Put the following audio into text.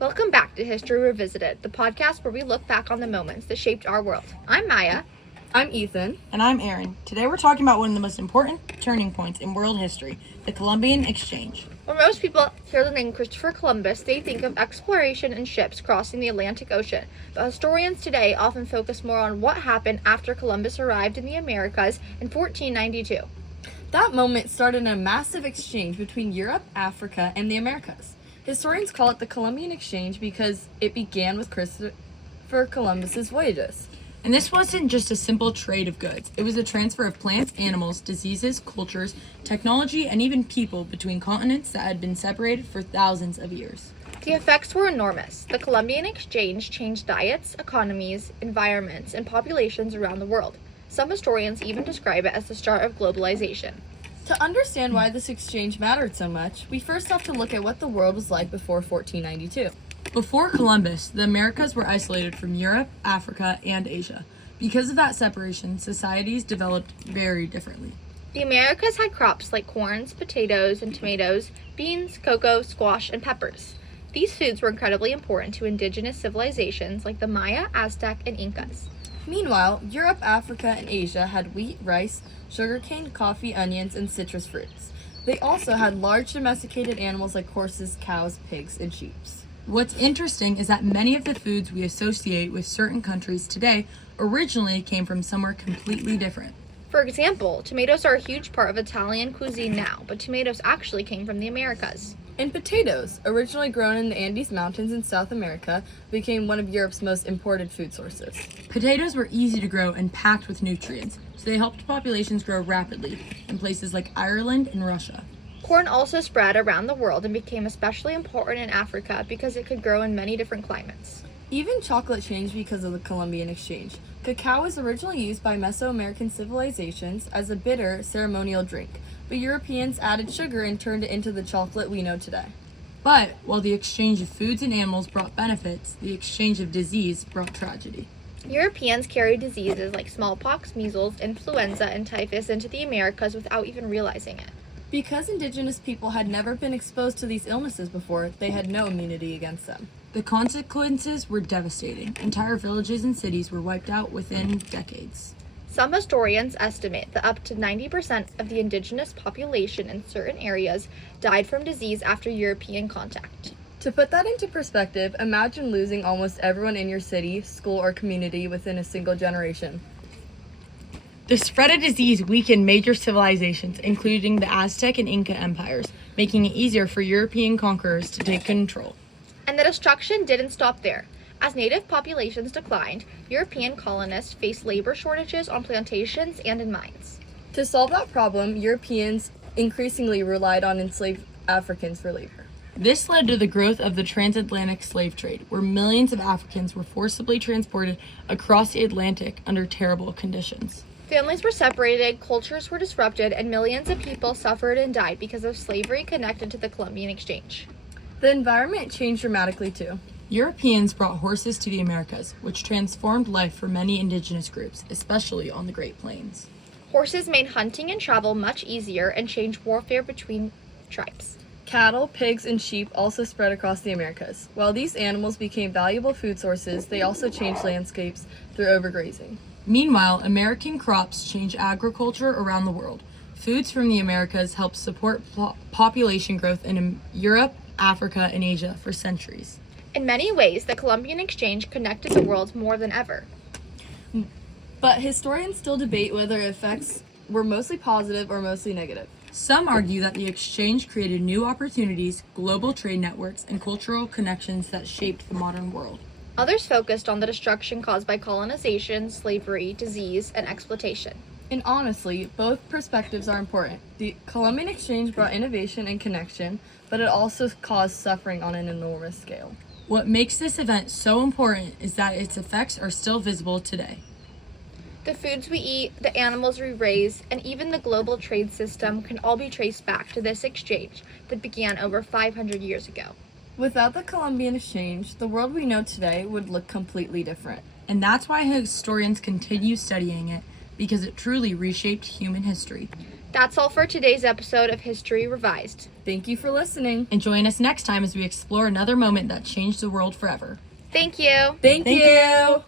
Welcome back to History Revisited, the podcast where we look back on the moments that shaped our world. I'm Maya. I'm Ethan. And I'm Aaron. Today we're talking about one of the most important turning points in world history, the Colombian Exchange. When most people hear the name Christopher Columbus, they think of exploration and ships crossing the Atlantic Ocean. But historians today often focus more on what happened after Columbus arrived in the Americas in 1492. That moment started a massive exchange between Europe, Africa, and the Americas. Historians call it the Colombian Exchange because it began with Christopher Columbus's voyages. And this wasn't just a simple trade of goods. It was a transfer of plants, animals, diseases, cultures, technology, and even people between continents that had been separated for thousands of years. The effects were enormous. The Columbian Exchange changed diets, economies, environments, and populations around the world. Some historians even describe it as the start of globalization. To understand why this exchange mattered so much, we first have to look at what the world was like before 1492. Before Columbus, the Americas were isolated from Europe, Africa, and Asia. Because of that separation, societies developed very differently. The Americas had crops like corns, potatoes, and tomatoes, beans, cocoa, squash, and peppers. These foods were incredibly important to indigenous civilizations like the Maya, Aztec, and Incas. Meanwhile, Europe, Africa, and Asia had wheat, rice, sugarcane, coffee, onions, and citrus fruits. They also had large domesticated animals like horses, cows, pigs, and sheep. What's interesting is that many of the foods we associate with certain countries today originally came from somewhere completely different. For example, tomatoes are a huge part of Italian cuisine now, but tomatoes actually came from the Americas. And potatoes, originally grown in the Andes Mountains in South America, became one of Europe's most imported food sources. Potatoes were easy to grow and packed with nutrients, so they helped populations grow rapidly in places like Ireland and Russia. Corn also spread around the world and became especially important in Africa because it could grow in many different climates. Even chocolate changed because of the Columbian Exchange. Cacao was originally used by Mesoamerican civilizations as a bitter ceremonial drink, but Europeans added sugar and turned it into the chocolate we know today. But while the exchange of foods and animals brought benefits, the exchange of disease brought tragedy. Europeans carried diseases like smallpox, measles, influenza, and typhus into the Americas without even realizing it. Because indigenous people had never been exposed to these illnesses before, they had no immunity against them. The consequences were devastating. Entire villages and cities were wiped out within decades. Some historians estimate that up to 90% of the indigenous population in certain areas died from disease after European contact. To put that into perspective, imagine losing almost everyone in your city, school, or community within a single generation. The spread of disease weakened major civilizations, including the Aztec and Inca empires, making it easier for European conquerors to take control. And the destruction didn't stop there. As native populations declined, European colonists faced labor shortages on plantations and in mines. To solve that problem, Europeans increasingly relied on enslaved Africans for labor. This led to the growth of the transatlantic slave trade, where millions of Africans were forcibly transported across the Atlantic under terrible conditions. Families were separated, cultures were disrupted, and millions of people suffered and died because of slavery connected to the Columbian Exchange. The environment changed dramatically too. Europeans brought horses to the Americas, which transformed life for many indigenous groups, especially on the Great Plains. Horses made hunting and travel much easier and changed warfare between tribes. Cattle, pigs, and sheep also spread across the Americas. While these animals became valuable food sources, they also changed landscapes through overgrazing. Meanwhile, American crops changed agriculture around the world. Foods from the Americas helped support population growth in Europe, Africa, and Asia for centuries. In many ways, the Columbian Exchange connected the world more than ever. But historians still debate whether effects were mostly positive or mostly negative. Some argue that the exchange created new opportunities, global trade networks, and cultural connections that shaped the modern world. Others focused on the destruction caused by colonization, slavery, disease, and exploitation. And honestly, both perspectives are important. The Columbian Exchange brought innovation and connection, but it also caused suffering on an enormous scale. What makes this event so important is that its effects are still visible today. The foods we eat, the animals we raise, and even the global trade system can all be traced back to this exchange that began over 500 years ago. Without the Columbian Exchange, the world we know today would look completely different. And that's why historians continue studying it, because it truly reshaped human history. That's all for today's episode of History Revised. Thank you for listening. And join us next time as we explore another moment that changed the world forever. Thank you. Thank you.